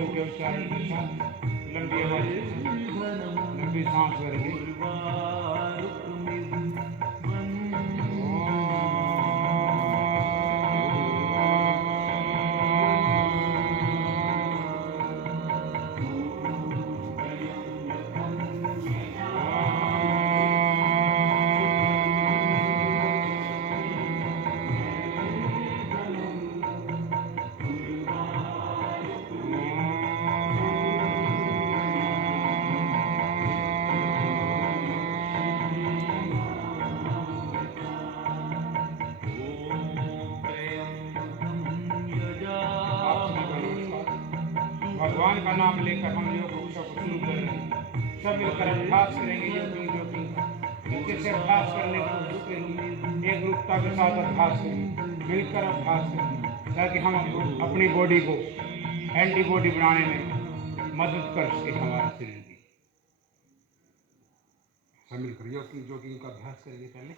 ओम के उच्चारण के साथ लंबी आवाज लंबी सांस भरेंगे। भगवान का नाम लेकर हम योग कक्षा को शुरू कर रहे हैं। सब मिलकर अभ्यास करेंगे योगी योगी कैसे अभ्यास करने की कोशिश करेंगे। एक रूपता के साथ अभ्यास करेंगे, मिलकर अभ्यास करेंगे ताकि हम अपनी बॉडी को एंटीबॉडी बनाने में मदद कर सके हमारे शरीर की। सब मिलकर योगी का अभ्यास करेंगे पहले।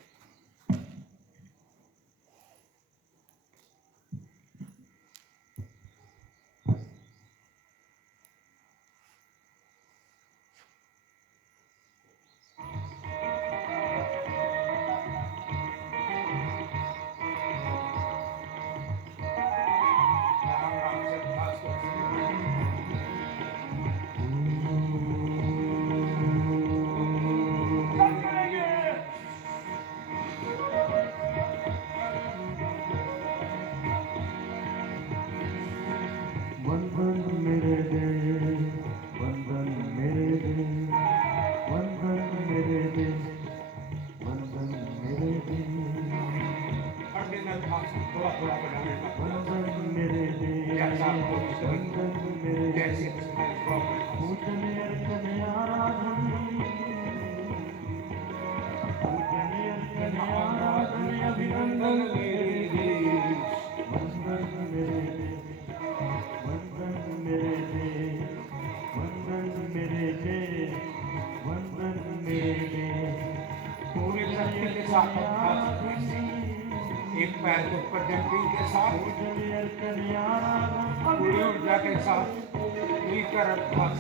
एक पैर के ऊपर जंपिंग के साथ पूरी ऊर्जा के साथ मिलकर अभ्यास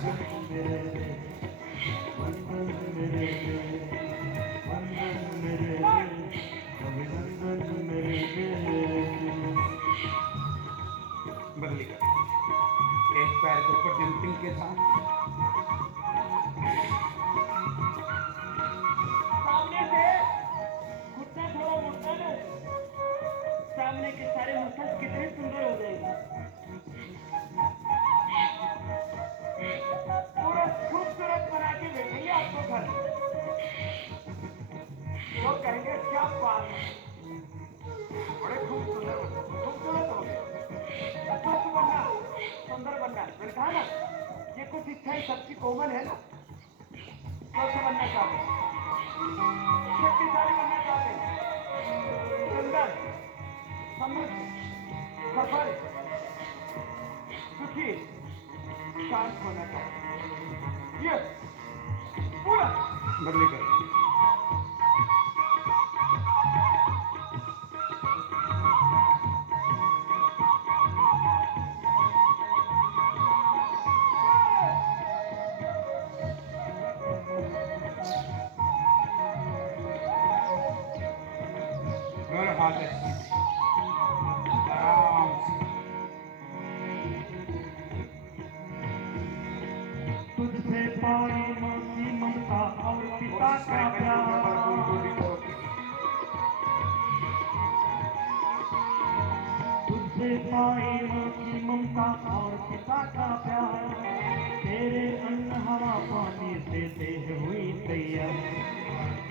बदली कर। एक पैर के ऊपर जंपिंग के साथ सामने के सारे मसल्स कितने सुंदर हो जाएंगे। पूरा खूबसूरत बना के बैठेंगे आपको घर। लोग कहेंगे क्या बात है, बड़े खूबसूरत हो गए। स्वच्छ बनना, सुंदर बनना, मैंने कहा ना ये कुछ इच्छाएं सबकी कॉमन है ना। स्वच्छ बनना चाहते हैं, शक्तिशाली बनना चाहते हैं, सुंदर, समृद्ध, सफल, सुखी, शांत होना चाहिए। ये पूरा बदली कर। हाथ आराम से। तुझसे पाई माँ की ममता और पिता का प्यार। तुझसे पाई माँ की ममता और पिता का प्यार। तेरे अन्न हवा पानी से देह हुई तैयार।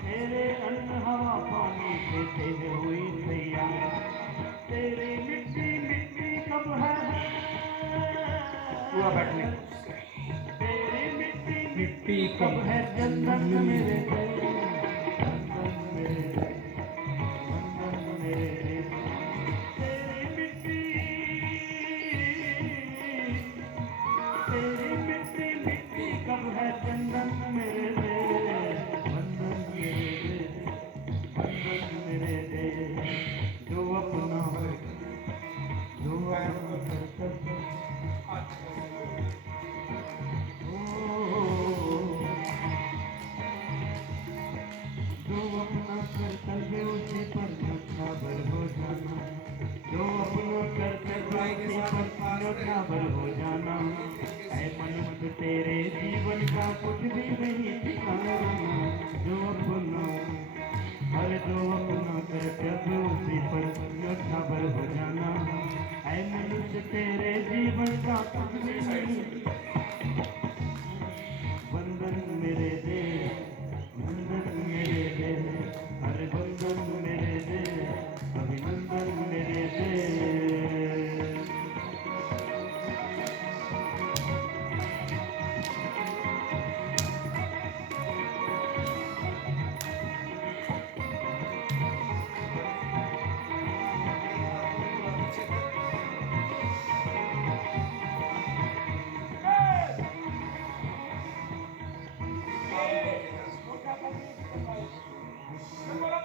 तेरे अन्न हवा पानी से देह हुई तैयार। तेरी मिट्टी मिट्टी कब है, पूरा बैठने। तेरी मिट्टी मिट्टी कब है चंदन मेरे, चंदन मेरे, चंदन मेरे। तेरी मिट्टी मिट्टी कब है चंदन मेरे, चंदन मेरे, चंदन मेरे। जो अपना न्योछावर हो जाना है मनुष्य तेरे जीवन का कुछ भी नहीं ठिकाना जो अपना हर जो अपना कर्तव्य उसी पर न्योछावर हो जाना है मनुष्य तेरे जीवन का कुछ भी नहीं बंधन मेरे दे बंधन मेरे दे हर बंधन मेरे दे अभिनंदन मेरे दे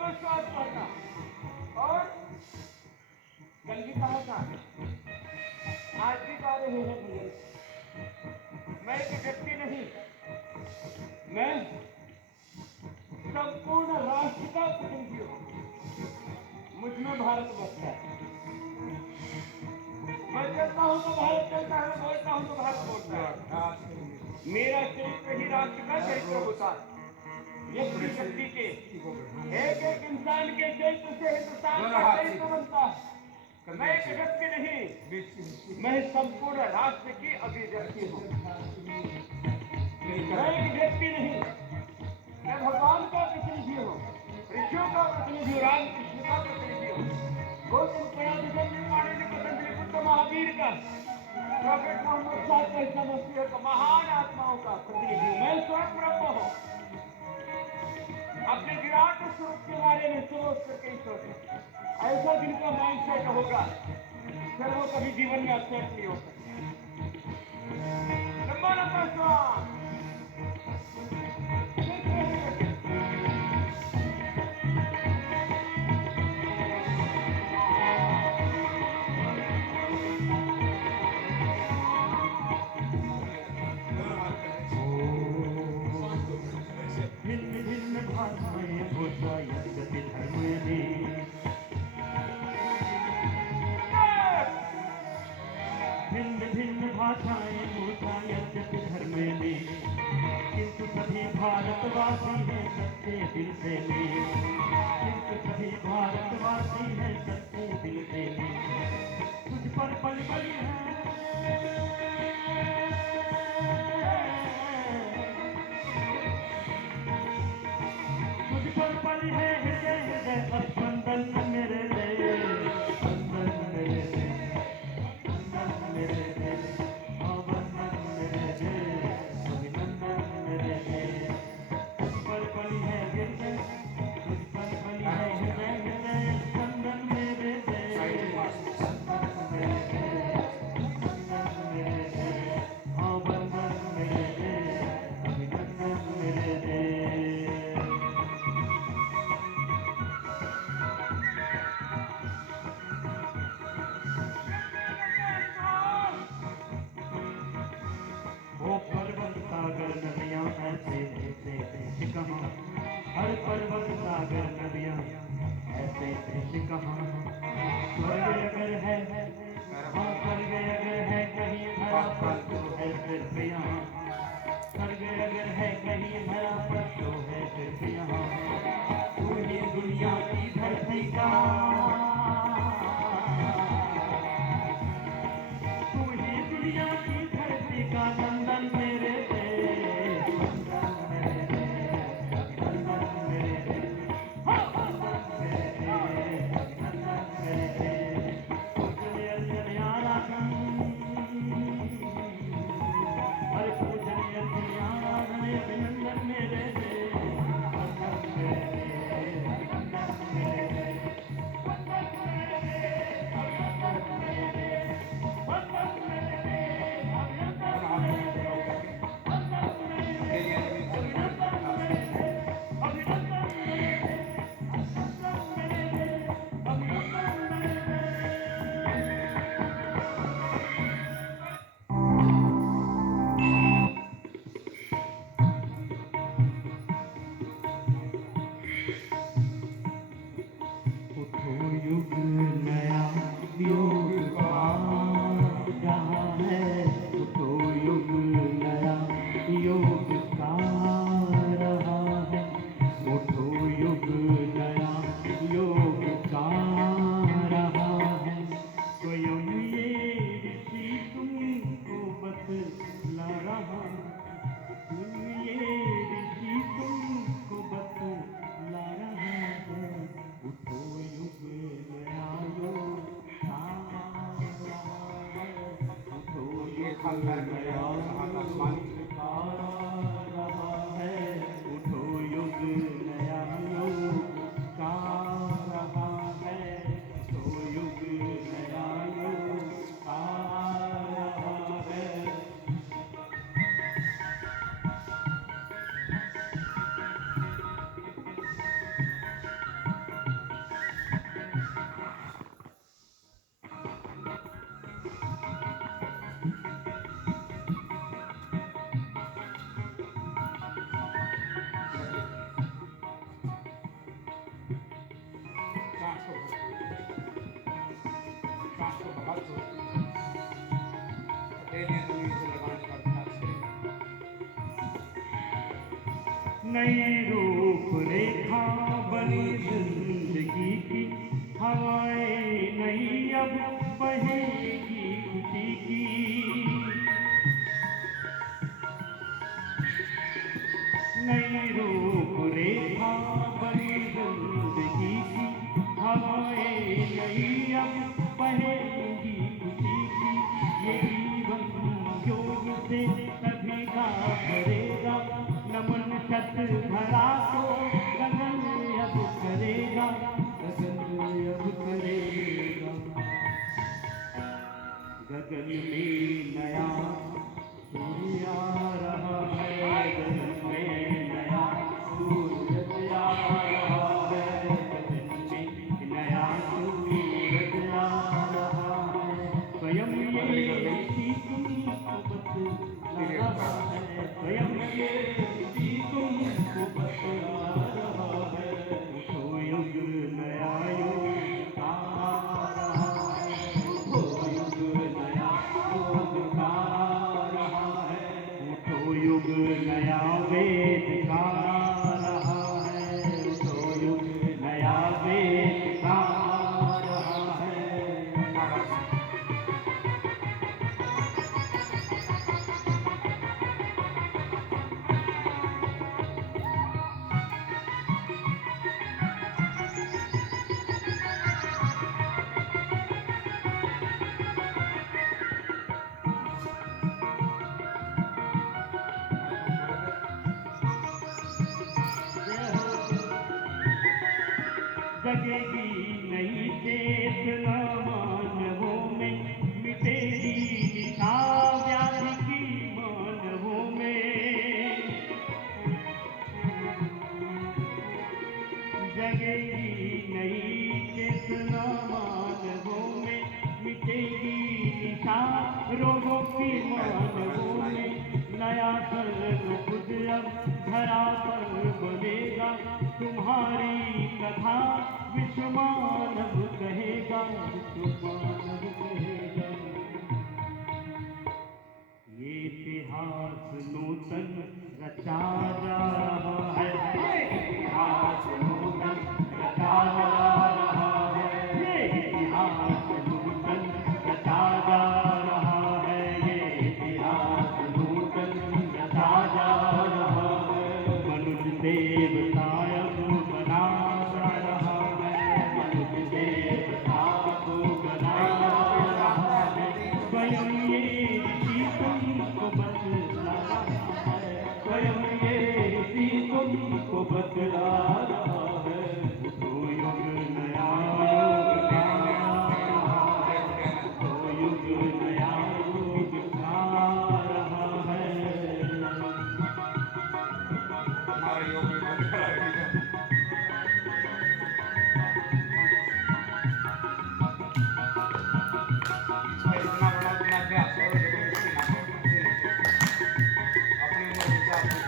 विश्वास करना और कल भी कहा था आज भी कह रहे हैं मुझे मैं एक व्यक्ति नहीं मैं संपूर्ण राष्ट्र का प्रतिनिधि हूँ मुझ में भारत बसता है मैं चलता हूँ तो भारत चलता है बोलता हूँ तो भारत बोलता है मेरा चरित्र ही राष्ट्र का चरित्र होता है व्यक्ति व्यक्ति के एक एक इंसान के चरित्र से हिंदुस्तान का चरित्र बनता है मैं एक व्यक्ति नहीं मैं संपूर्ण राष्ट्र की अभिव्यक्ति हूँ मैं एक व्यक्ति नहीं मैं भगवान का प्रतिनिधि हूँ ऋषियों का प्रतिनिधि हूँ रामकृष्ण का प्रतिनिधि हूँ गौतम पतंजलि बुद्ध महावीर का प्रॉफेट मोहम्मद साहब का समस्या का महान आत्माओं का प्रतिनिधि हूँ मैं स्वयं ब्रह्म हूँ अपने विराट स्वरूप के बारे में सोच करके ही सोचे ऐसा दिन का माइंड सेट होगा फिर वो कभी जीवन में अपसेट नहीं हो सकता लंबा लंबा श्वास भिन्न भिन्न भाषाएं होता यद्यपि धर्म भिन्न भिन्न भाषाएं होता यद्यपि धर्म में किंतु सभी भारतवासी हैं सच्चे दिल से किंतु सभी भारतवासी हैं सच्चे दिल से तुझ पर पल पल है तुझ पर पल है हृदय हृदय स्पंदन मेरे दे स्पंदन मेरे दे स्पंदन मेरे दे अवंदन मेरे दे अभिनंदन मेरे दे तुझ पर पल है हृदय तुझ पर पल है हृदय हृदय स्पंदन मेरे दे स्पंदन मेरे दे स्पंदन मेरे दे अवंदन मेरे दे अभिनंदन मेरे दे वो पर्वत सागर नदियां ऐसे दृश्य कहाँ हर पर्वत सागर नदियां ऐसे दृश्य कहाँ स्वर्ग अगर है हाँ स्वर्ग अगर है कहीं धरा पर तो है सिर्फ यहाँ स्वर्ग अगर है कहीं धरा पर तो है सिर्फ यहाँ तू ही दुनिया की धरती का तू ही दुनिया की धरती का नंदन मेरे दे नंदन मेरे दे नंदन मेरे दे नंदन मेरे दे नंदन मेरे दे पूजनीय अर्चन आराधन हर पूजनीय अर्चन आराधन अभिनंदन मेरे दे नंदन मेरे दे नंदन मेरे दे नंदन मेरे दे अभिनंदन मेरे दे नंदन मेरे दे खान पैर गया और हाथ आसमान रहा है, उठो युग नया युग का रहा है, उठो युग नया युग का रहा है। सांस को सांस को बहुत अकेले दूरी से लगाने का अभ्यास करें। नई रूपरेखा बनी जिंदगी की, हवाएं नई अब बहेगी खुशी की। नई रूपरेखा बनी जिंदगी की, हवाएं नई अब बहेगी खुशी की। ये जीवन योग से सभी का भरेगा, नमन छत धरा को गगन अब करेगा, गगन अब करेगा। गगन में नया सूर्य आ रहा है, गगन में नया सूरज आ रहा है, गगन में नया सूरज आ रहा है। स्वयं ये ऋषि तुमको बतला रहा है, स्वयं ये ऋषि तुमको बतला रहा है। उठो युग नया युग आ रहा है, उठो युग नया युग आ रहा है, उठो युग नया वेद का रहा है, उठो युग नया वेद का रहा है। जगेगी नई चेतना मानवों में, मिटेगी निशा व्याधि की मानवों में। जगेगी नई चेतना मानवों में, मिटेगी निशा रोगों की मानवों में। नया स्वर्ग खुद अब धरा पर बनेगा, तुम्हारी कथा विश्व मानव कहेगा, विश्व मानव कहेगा। ये इतिहास नूतन रचा जा रहा है, इतिहास नूतन रचा जा रहा है, ये इतिहास नूतन रचा जा रहा है, ये इतिहास नूतन रचा जा रहा है। मनुष्य देवता अब बना जा रहा है, मनुष्य देवता को बना रहा है। स्वयं ये ऋषि तुमको बतला रहा है, स्वयं ये ऋषि तुमको बतला रहा है। उठो युग नया युग का रहा है, उठो युग नया युग का रहा है। हमारा योग भी बहुत खराब है। इसका इतना बड़ा अपना अभ्यास और देखो इसकी नाकों में से नीचे अपनी उम्र के हिसाब से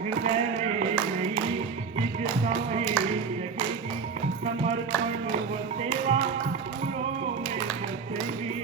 हृदय में नई जिज्ञासाएं जगेगी, समर्पण व सेवा फूलों में बसेगी।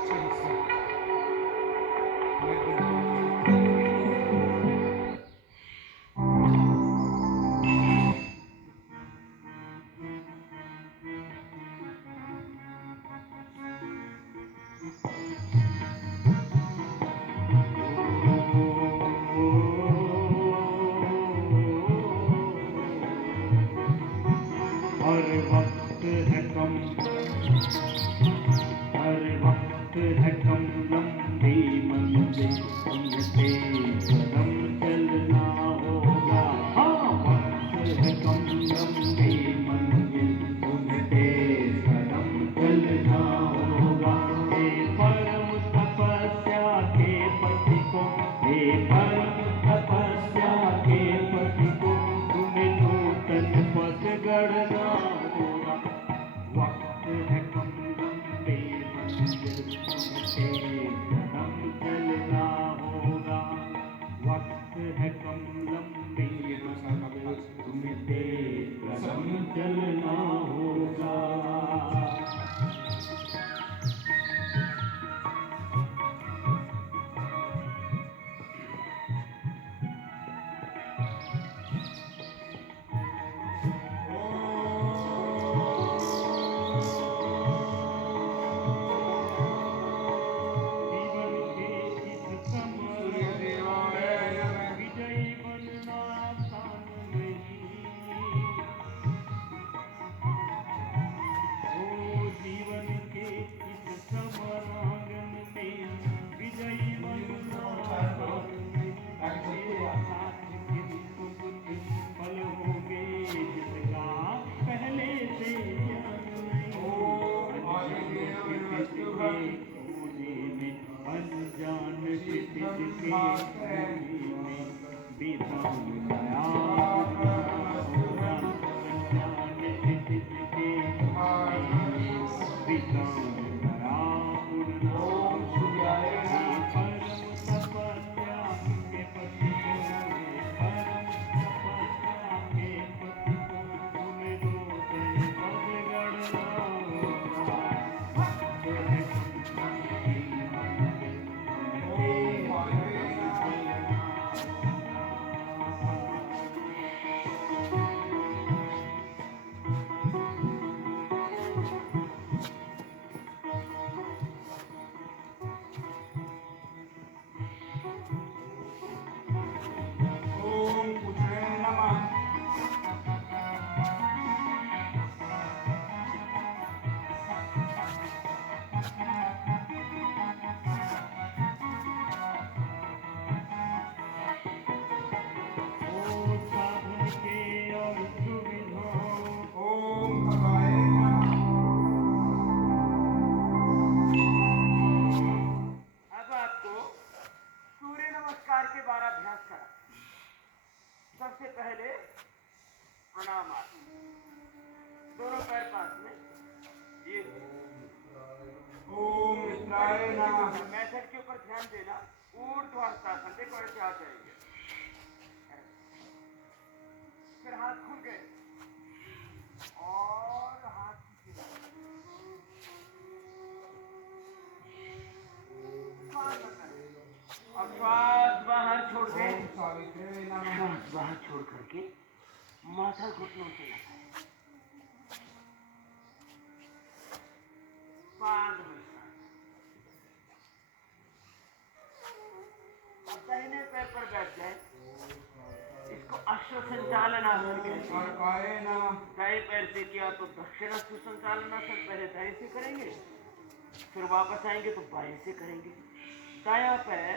पीछे हिस्सा हर वक्त है कम, हर वक्त है कम लंबी मंजिल, उनके कदम चलना होगा। हाँ, वक्त है कम लंबी मंजिल, उनके कदम चलना होगा। हे परम तपस्या के पति को, हे परम तपस्या के पति को, तुम्हें नूतन पथ गढ़ना होगा। वक्त है कम लंबी मंजिल, उनके कदम चलना होगा। वक्त है कम लंबी मंजिल, उनके कदम चलना होगा। जीवन के इस समर में विजयी बनना आसान नहीं। ओ जीवन के इस समरांगन में विजयी बनना आसान नहीं। ये साथ किंतु कुछ पल होंगे जिसका पहले से ज्ञान नहीं। अनजान किसी के में बेतान गया होगा। अनजान किसी के बेतान गया उड़ना। परम तपस्या के पति को, परम तपस्या के पति को, तुम्हें नूतन पद गढ़ना होगा। वक्त है ओम पुष्णे नमः। ओ साधन के और सुविधाओं, ओम भगाय नमः। अब आपको सूर्य नमस्कार के 12 अभ्यास करा। सबसे पहले प्रणाम आसन, दोनों पैर पास में, ये ओम मित्राय नमः। मेथड के ऊपर ध्यान देना। ऊर्ध्वाधर देखो ऐसे आ जाएंगे, फिर हाथ खुल गए और हाथ पीछे लाए। श्वास अंदर और श्वास बाहर छोड़ दे। ओम सावित्रे नमः। श्वास बाहर छोड़ करके माथा घुटनों से लगाए, पाद में अब दाहिने पैर पर बैठ जाए। इसको अश्व संचालन आसन कहते हैं। अर्काय नमः। दाएं पैर से किया तो दक्षिण अश्व संचालन आसन, पहले दाएं से करेंगे, फिर वापस आएंगे तो बाएं से करेंगे। दायां पैर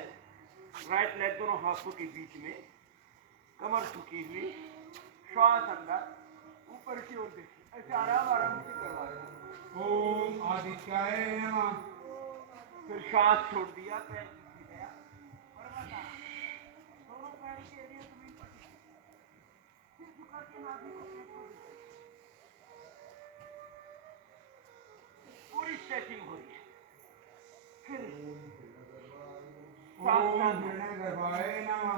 राइट लेग दोनों हाथों के बीच में, कमर झुकी हुई, श्वास अंदर, ऊपर की ओर देखिए, ऐसे आराम आराम से करवा रहे। ओम आदित्याय नमः। फिर श्वास छोड़ दिया, पैर पीछे गया, पर्वत आसन, दोनों पैर के एरिया जमीन पर टिके, सिर झुका के नाभि को पेट को दिखाइए। पूरी स्ट्रेचिंग हो रही है। फिर ओम हिरण्य गर्भाय नमः।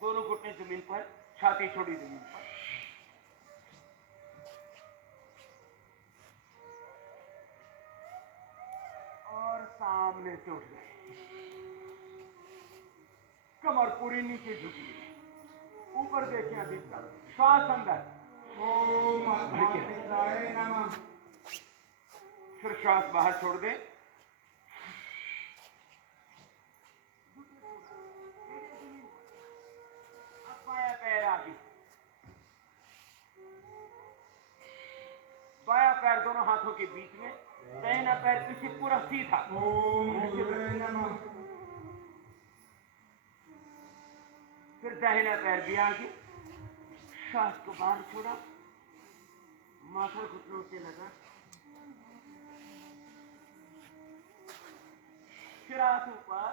दोनों घुटने जमीन पर, छाती छोड़ी जमीन पर। सामने से उठ गए, कमर पूरी नीचे झुकी, ऊपर देखें अधिकता, श्वास अंदर, ओम महादेवाय नमः। फिर श्वास बाहर छोड़ दे। अब बाया पैर आगे, बाया पैर दोनों हाथों के बीच में, दाहिना पैर पीछे पूरा सीधा। ओम गुरुवे नमः। फिर दाहिना पैर भी आगे, श्वास को बाहर छोड़ा, माथा घुटनों से लगा, फिर हाथ ऊपर,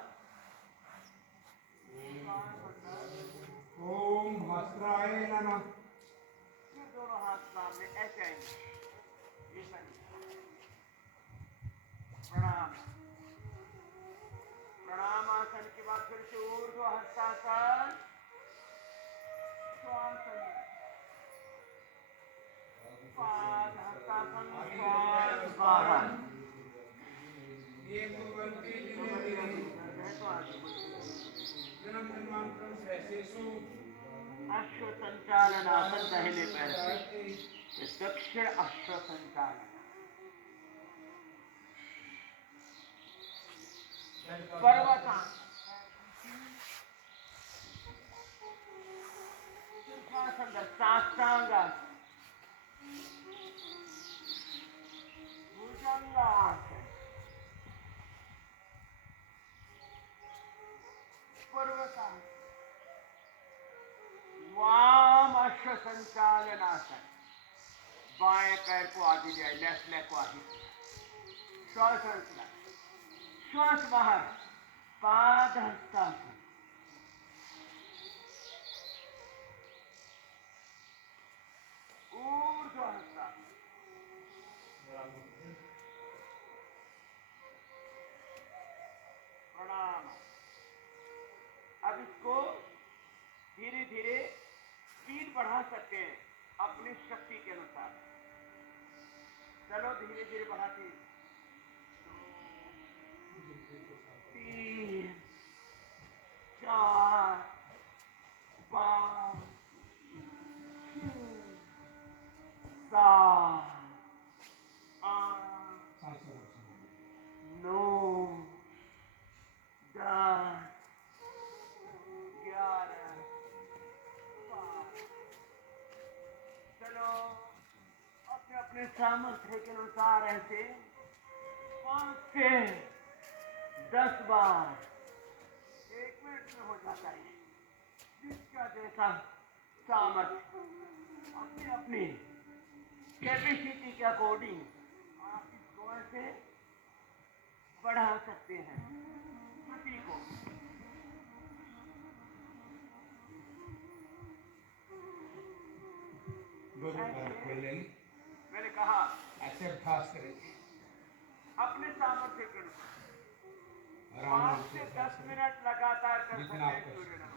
ओम भास्कराय नमः। फिर दोनों हाथ सामने ऐसे आएंगे, प्रणाम। प्रणाम आसन के बाद फिर से ऊर्ध्व हस्तासन, श्वास अंदर, पाद हस्तासन, श्वास बाहर। ये गुरुवंती जन्म जन्मांतरम सहसेषु अश्व संचालन आसन दाहिने पैर से, दक्षिण अश्व संचालन। पर्वतासन, श्वास अंदर, साष्टांगासन, भुजंगासन, पर्वतासन, वाम अश्व संचालन आसन, बाएं पैर को आगे जाए, लेफ्ट लेग को आगे, श्वास अंदर, श्वास बाहर, पाद हस्तासन, ऊर्ध्व हस्तासन, प्रणाम। अब इसको धीरे धीरे स्पीड बढ़ा सकते हैं अपनी शक्ति के अनुसार। चलो धीरे धीरे बढ़ाते, 3 4 5 6 7 8 9 10 11 12। चलो अपने अपने सामर्थ्य के अनुसार ऐसे 5 से 10 बार 1 मिनट में हो जाता है। जिसका जैसा सामर्थ्य, अपनी अपनी कैपेसिटी के अकॉर्डिंग आप इसको ऐसे बढ़ा सकते हैं गति को। दोनों पैर खोल लेंगे, मैंने कहा ऐसे अभ्यास करेंगे अपने सामर्थ्य के अनुसार आराम 5 से 10 मिनट लगातार कर सकते जितना हैं आप कर सूर्य नमस्कार।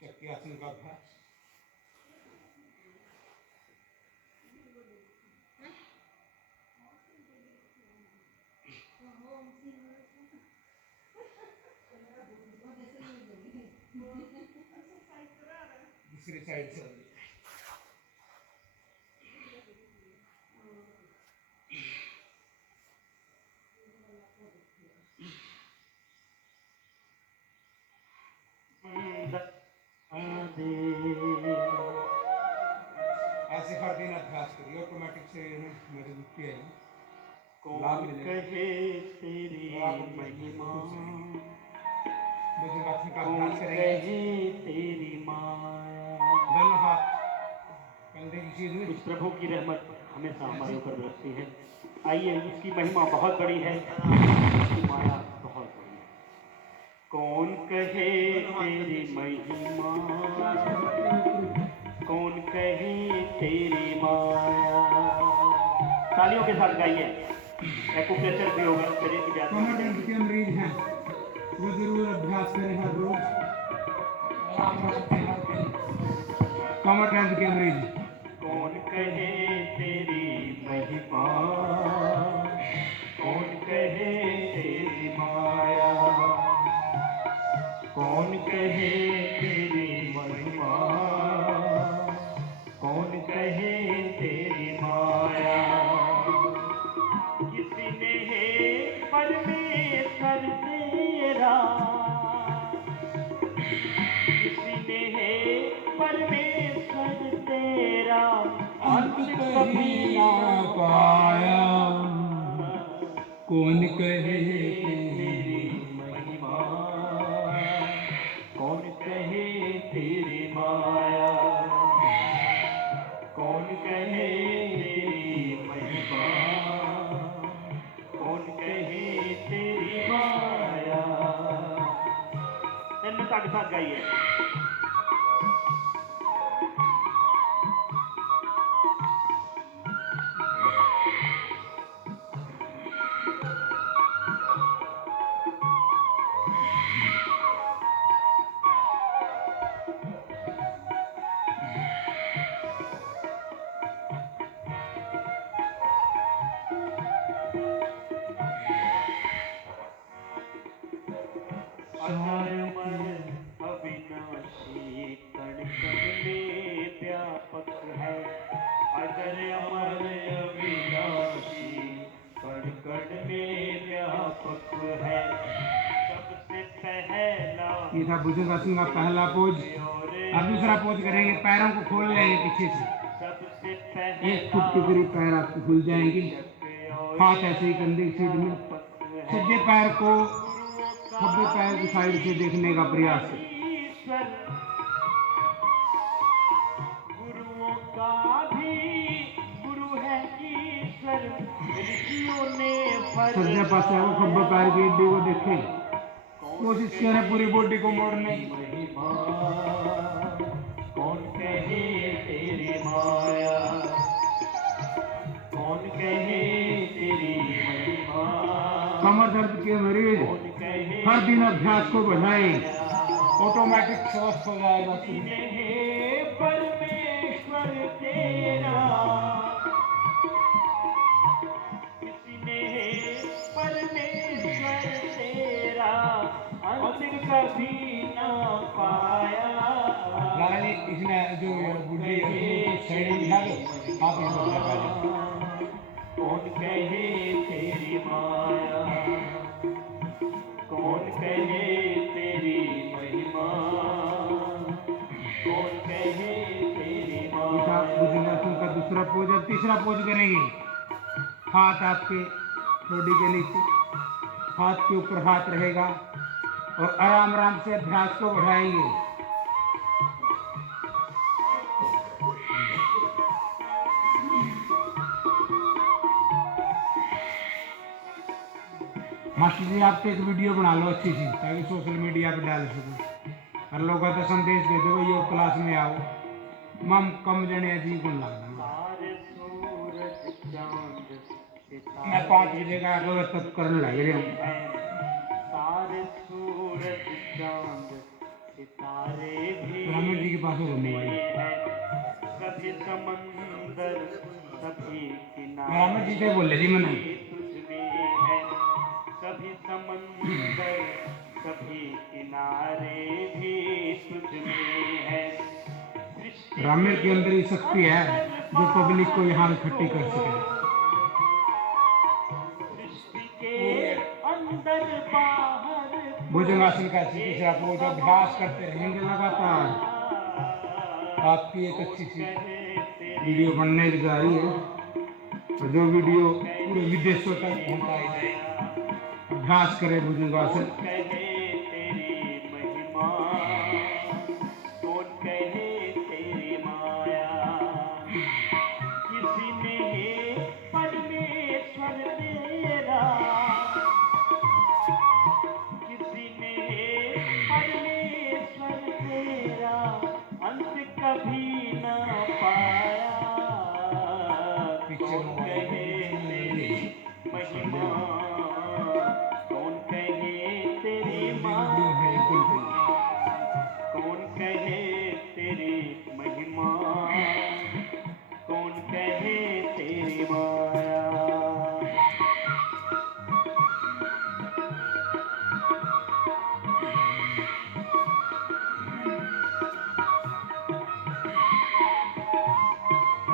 चक्की आसन का अभ्यास। दूसरी साइड से ऐसे हर दिन अभ्यास करिए, ऑटोमेटिक से मजबूत है। लाभ कौन मिलेगा। कहे तेरी महिमा, बुजुर्ग का कौन अभ्यास करेंगे। कहे तेरी माया। दोनों हाथ कंधे की चीज में। उस प्रभु की रहमत हमेशा हमारे ऊपर बरसती है। आइए, उसकी महिमा बहुत बड़ी है, उसकी माया बहुत बड़ी है। कौन कहे तेरी महिमा, कौन कहे तेरी माया। सा तालियों के साथ गाइए। एक्यूप्रेशर भी होगा शरीर की व्याधि कमर दर्द के मरीज हैं वो जरूर अभ्यास करें हर रोज। कमर दर्द के मरीज कौन कहे तेरी महिमा, कौन कहे तेरी माया, कौन कहे तेरी महिमा, कौन कहे तेरी माया। किसी ने है परमेश्वर तेरा, किसी ने है परमेश्वर तेरा अंत कभी ना पाया। कौन कहे तेरी महिमा, कौन कहे तेरी माया, कौन कहे तेरी महिमा, कौन कहे तेरी माया। तन्मयता के साथ गाइए। अजर अविनाशी कण कण में व्यापक है, अजर अमर अविनाशी कण कण में व्यापक है। सबसे पहला ये था भुजंगासन का पहला पोज। अब दूसरा पोज करेंगे, पैरों को खोल लेंगे पीछे से। सबसे 1 फुट के करीब पैर आपके खुल जाएंगे। हाथ ऐसे ही कंधे की सीध में, सज्जे पैर को खब्बे पैर की साइड से देखने का प्रयास है। ईश्वर गुरुओं का भी गुरु है ईश्वर, ऋषियों ने सज्जा पास है वो खब्बे पैर की हड्डी को देखें, कोशिश करें पूरी बॉडी को मोड़ने की। महिमा, कौन कहे तेरी माया, कौन कहे तेरी महिमा, कमर दर्द के मरीज कौन कहे हर दिन अभ्यास को बढ़ाएं, ऑटोमेटिक स्वस्थ हो जाएगा। हे परमेश्वर तेरा, किसी ने परमेश्वर तेरा अंत कभी ना पाया। लाला जी इसने जो बुढ़ी है साइड में बिठा दो, आप इसको लगा दो। कौन कहे तेरी माया, कौन कहे तेरी महिमा, कौन कहे तेरी माया। भुजंगासन का दूसरा पोज। अब तीसरा पोज करेंगे। हाथ आपके ठोड़ी के नीचे, हाथ के ऊपर हाथ रहेगा और आराम आराम से अभ्यास को बढ़ाएंगे। मास्टर जी आपके एक वीडियो बना लो अच्छी सी, ताकि सोशल मीडिया पे डाल सको और लोगों को संदेश दे दो योग क्लास में आओ। मम कम जने जी कौन लगता सारे सूरज चांद मैं 5 बजे का आगे तब करने लग रहा हूँ। सारे सूरज चांद सितारे भी ब्राह्मण जी के पास होगा मोबाइल। है, कभी समंदर कभी किनारे ब्राह्मण जी से बोले जी मैंने। तुझमें है, कभी समंदर कभी किनारे भी तुझमें है। रामेर के अंदर ही शक्ति है जो पब्लिक को यहाँ इकट्ठी कर सके। सृष्टि के अंदर बाहर भुजंगासन का तीसरा पोज। अभ्यास करते रहेंगे लगातार। आपकी एक अच्छी सी वीडियो बनने जा रही है और जो वीडियो पूरे विदेशों तक पहुंचाई जाए। अभ्यास करें भुजंगासन। कभी ना पाया। पीछे कौन कहे तेरी माया।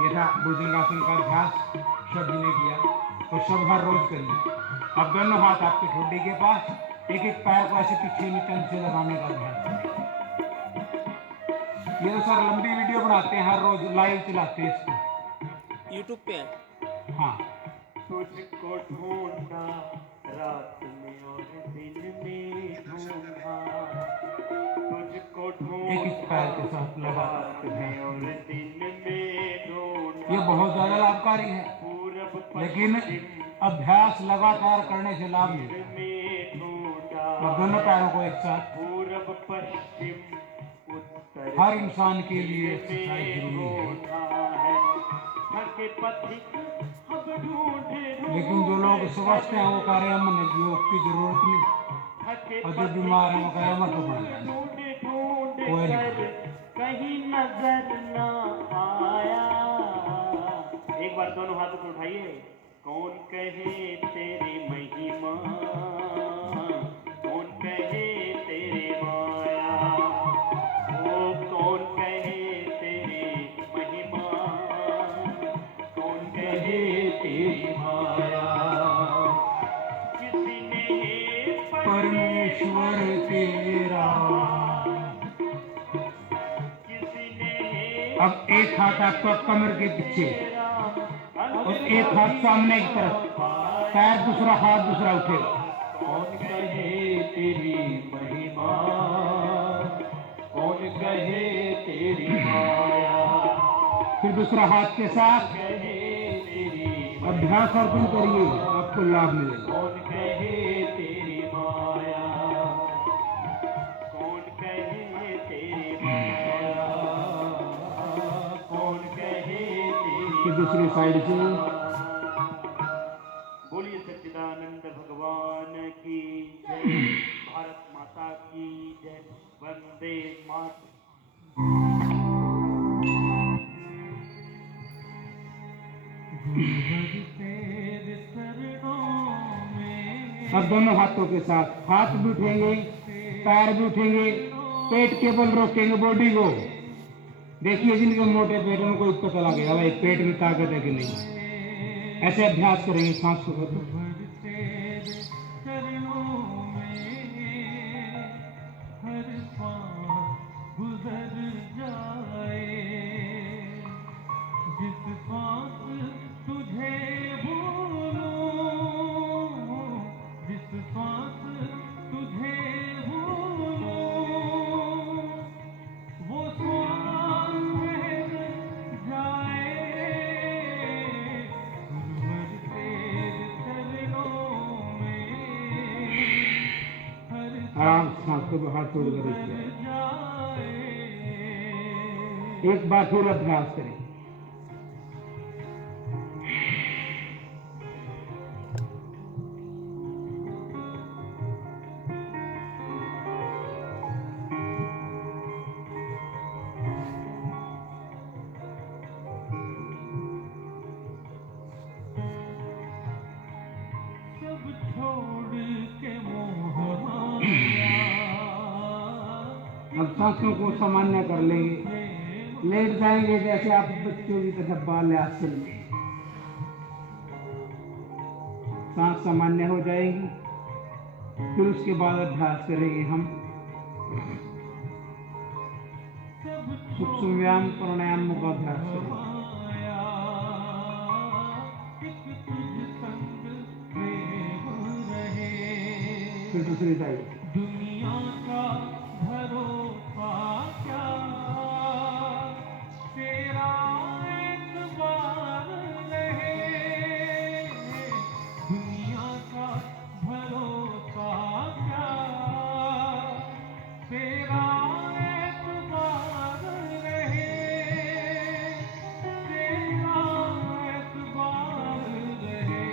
ये था भुजंगासन का अभ्यास शब्द ने किया और सब हर रोज करिए। अब दोनों हाथ आपके ठोडी के पास, एक एक पैर को ऐसे पीछे नितन से लगाने का अभ्यास करें। ये तो सर लंबी वीडियो बनाते हैं, हर रोज लाइव चलाते हैं इसको यूट्यूब पे है। हाँ। तुझको ढूंढा रात में और दिन में ढूंढा, तुझको एक एक पैर के साथ ढूंढा लगातार रात में और दिन में ढूंढा। ये बहुत ज्यादा लाभकारी है, पूरब लेकिन अभ्यास लगातार करने से लाभ मिलता है। में ढूंढा, अब दोनों पैरों को एक साथ, पूरब पश्चिम उत्तर हर इंसान के लिए एक्सरसाइज जरूरी है। थके पथिक अब ढूंढे लेकिन जो लोग समझते हैं वो कह रहे हैं हमने योग की जरूरत नहीं, और जो बीमार है वो कह रहे हैं हमें तो बढ़ना कोई नहीं। कहीं नजर ना आया। एक बार दोनों हाथों को उठाइए। कौन कहे तेरी महिमा, कौन कहे तेरी माया, ओ कौन कहे तेरी महिमा, कौन कहे तेरी माया। किसी ने परमेश्वर तेरा। अब एक हाथ आपका कमर के पीछे और एक हाथ सामने की तरफ, पैर दूसरा, हाथ दूसरा उठेगा। कौन कहे तेरी महिमा, कौन कहे तेरी माया, फिर दूसरा हाथ के साथ कहे तेरी अभ्यास और तुम करिए, आपको लाभ मिलेगा। कौन कहे तेरी माया, कौन कहे तेरी माया, कौन कहे तेरी। फिर दूसरी साइड से बोलिए सच्चिदानंद भगवान की जय, भारत माता की जय, वंदे मातरम। अब दोनों हाथों के साथ हाथ भी उठेंगे, पैर भी उठेंगे, पेट के बल रोकेंगे बॉडी को। देखिए जिनके मोटे पेट में कोई पता लगेगा भाई पेट में ताकत है कि नहीं। ऐसे अभ्यास करेंगे सांस को। आराम से सांस को बाहर छोड़कर रखिए। एक बार फिर अभ्यास करें। अब सांसों को सामान्य कर लेंगे, लेट जाएंगे जैसे आप बच्चों की तरह बाल आसन में। सांस सामान्य हो जाएगी, फिर उसके बाद अभ्यास करेंगे हम सूक्ष्म व्यायाम प्राणायाम का अभ्यास करेंगे। फिर दूसरी साइड। दुनिया का भरोसा क्या, तेरा एतबार रहे। दुनिया का भरोसा क्या, तेरा एतबार रहे। तेरा एतबार रहे।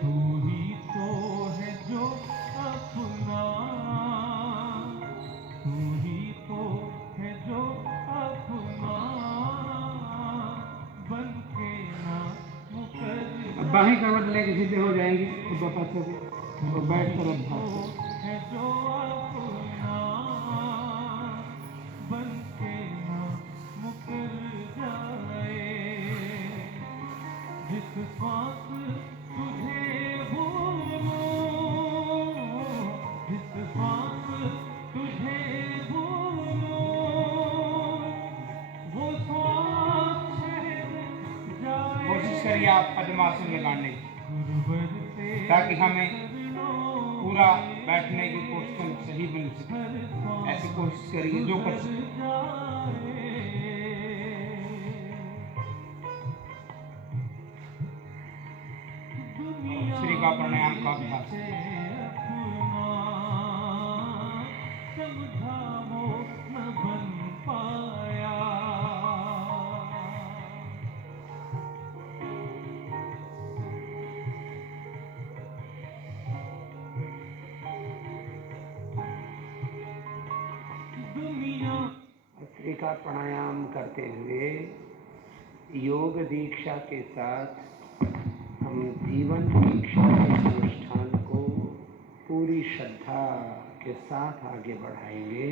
तू ही तो है जो अपना, तू बाहें करवट लेके सीधे हो जाएंगी खुद पासे से और बैठ कर अभ्यास करो। कोशिश करिए आप पद्मासन लगाने की, ताकि हमें पूरा बैठने की पोस्टर सही बन सके। ऐसी कोशिश करिए जो कर सके। श्री का प्राणायाम का अभ्यास। श्री का प्राणायाम करते हुए योग दीक्षा के साथ हम जीवन दीक्षा के अनुष्ठान को पूरी श्रद्धा के साथ आगे बढ़ाएंगे।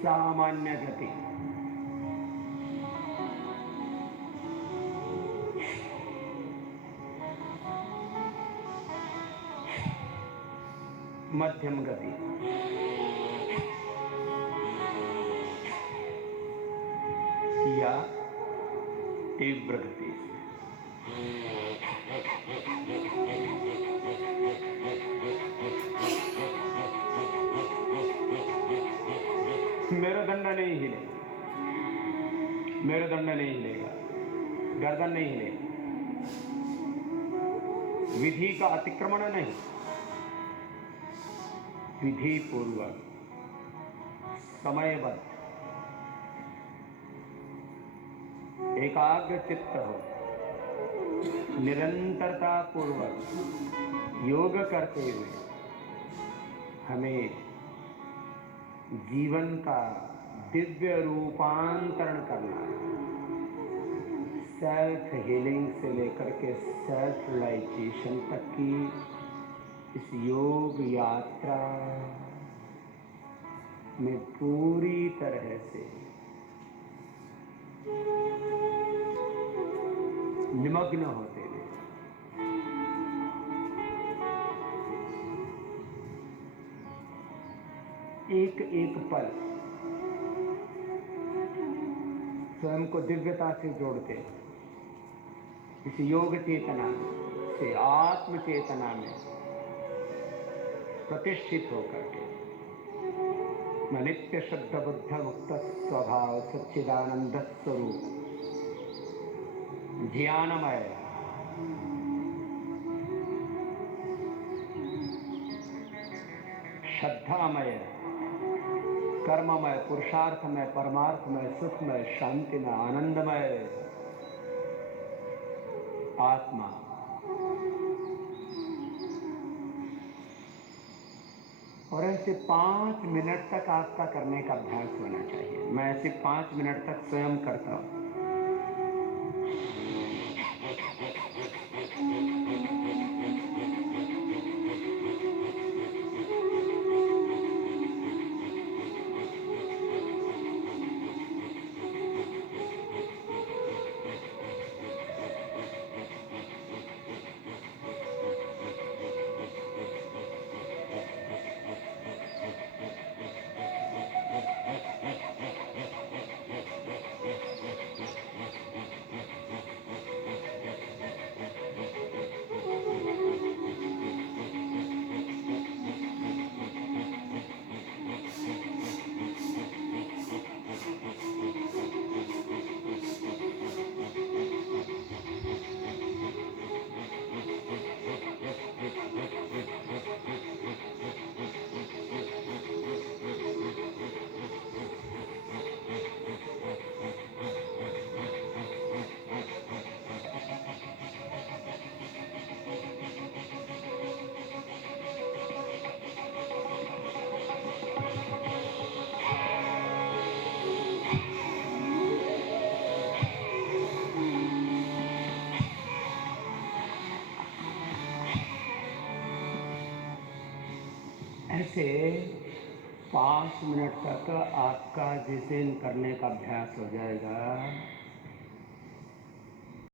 सामान्य गति, मध्यम गति, या तीव्र गति। मेरुदंड नहीं हिलेगा, मेरुदंड नहीं हिलेगा, गर्दन नहीं हिलेगी, विधि का अतिक्रमण नहीं, विधि पूर्वक समयबद्ध एकाग्र चित्त हो, निरंतरता पूर्वक योग करते हुए हमें जीवन का दिव्य रूपांतरण करना है। सेल्फ हीलिंग से लेकर के सेल्फ रियलाइजेशन तक की इस योग यात्रा में पूरी तरह से निमग्न होते हुए एक एक पल स्वयं को दिव्यता से जोड़ते, इस योग चेतना से आत्म चेतना में प्रतिष्ठित होकर के मैं नित्य शुद्ध बुद्ध मुक्त स्वभाव सच्चिदानंद स्वरूप ज्ञानमय श्रद्धामय कर्ममय पुरुषार्थमय परमार्थमय सुखमय शांतिमय आनंदमय आत्मा और ऐसे 5 मिनट तक आपका करने का अभ्यास होना चाहिए। मैं ऐसे 5 मिनट तक स्वयं करता हूं। ऐसे 5 मिनट तक आपका जिस दिन करने का अभ्यास हो जाएगा